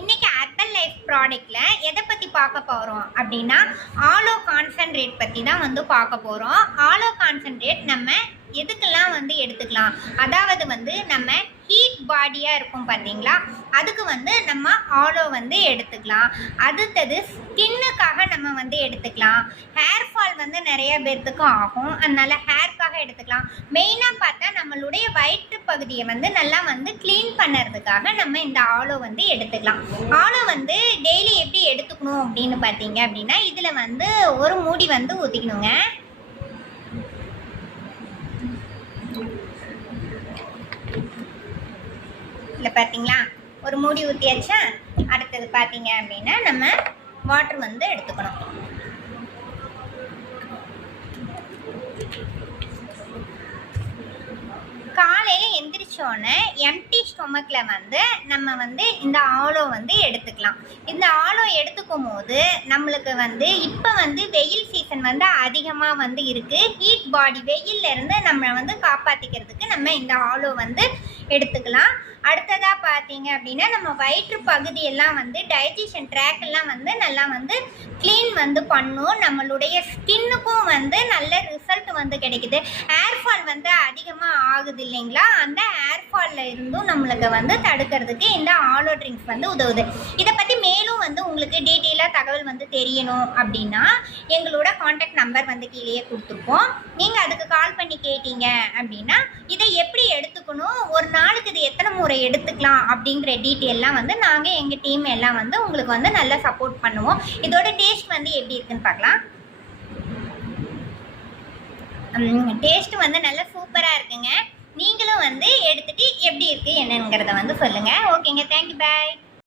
இன்னைக்கு herbal life ப்ராடக்ட்ல எதை பத்தி பார்க்க போறோம் அப்படின்னா ஆலோ கான்சென்ட்ரேட் பத்தி தான் வந்து பார்க்க போறோம். ஆலோ கான்சென்ட்ரேட் நம்ம எதுக்கெல்லாம் வந்து எடுத்துக்கலாம், அதாவது வந்து நம்ம ஹீட் பாடியா இருக்கும் பார்த்தீங்களா, அதுக்கு வந்து நம்ம ஆலோ வந்து எடுத்துக்கலாம். அடுத்தது ஸ்கின்னுக்காக நம்ம வந்து எடுத்துக்கலாம். ஹேர் ஃபால் வந்து நிறைய பேர்த்துக்கு ஆகும், அதனால ஹேர்க்காக எடுத்துக்கலாம். மெயினாக பார்த்தா நம்மளுடைய வயிற்று பகுதியை வந்து நல்லா வந்து க்ளீன் பண்ணுறதுக்காக நம்ம இந்த ஆலோ வந்து எடுத்துக்கலாம். ஆலோ வந்து டெய்லி எப்படி எடுத்துக்கணும் அப்படின்னு பார்த்தீங்க அப்படின்னா, இதில் வந்து ஒரு மூடி வந்து ஊற்றிக்கணுங்க. இல்லை பார்த்தீங்களா, ஒரு மூடி ஊற்றியாச்சா. அடுத்தது பார்த்தீங்க அப்படின்னா நம்ம வாட்டர் வந்து எடுத்துக்கணும். காலையில் எந்திரிச்சோன்னே எம்டி ஸ்டொமக்கில் வந்து நம்ம வந்து இந்த ஆலோ வந்து எடுத்துக்கலாம். இந்த ஆலோ எடுத்துக்கும் போது நம்மளுக்கு வந்து இப்போ வந்து வெயில் சீசன் வந்து அதிகமாக வந்து இருக்குது. ஹீட் பாடி வெயிலிருந்து நம்ம வந்து காப்பாற்றிக்கிறதுக்கு நம்ம இந்த ஆலோ வந்து எடுத்துக்கலாம். அடுத்ததாக பார்த்தீங்க அப்படின்னா நம்ம வயிற்று பகுதியெல்லாம் வந்து டைஜஷன் ட்ராக் எல்லாம் வந்து நல்லா வந்து க்ளீன் வந்து பண்ணும். நம்மளுடைய ஸ்கின்னுக்கும் வந்து நல்ல ரிசல்ட் வந்து கிடைக்குது. ஹேர் ஃபால் வந்து அதிகமாக ஆகுது இல்லைங்களா, அந்த ஹேர் ஃபாலில் இருந்தும் நம்மளுக்கு வந்து தடுக்கிறதுக்கு இந்த ஆலோ ட்ரிங்க்ஸ் வந்து உதவுது. இதை பற்றி மேலும் வந்து உங்களுக்கு டீட்டெயிலாக தகவல் வந்து தெரியணும் அப்படின்னா எங்களோட கான்டாக்ட் நம்பர் வந்து கீழேயே கொடுத்துருப்போம். நீங்கள் அதுக்கு கால் பண்ணி கேட்டீங்க அப்படின்னா இதை எப்படி எடுத்துக்கணும், ஒரு நாளுக்கு இது எத்தனை முறை எடுத்துக்கலாம் அப்படிங்கிற டீட்டெயிலாம் வந்து நாங்கள் எங்கள் டீம் எல்லாம் வந்து உங்களுக்கு வந்து நல்லா சப்போர்ட் பண்ணுவோம். இதோட டேஸ்ட் வந்து எப்படி இருக்குன்னு பார்க்கலாம். டேஸ்ட் வந்து நல்லா சூப்பராக இருக்குங்க. நீங்களும் வந்து எடுத்துகிட்டு எப்படி இருக்குது என்னங்கிறத வந்து சொல்லுங்கள். ஓகேங்க, தேங்க்யூ, பாய்.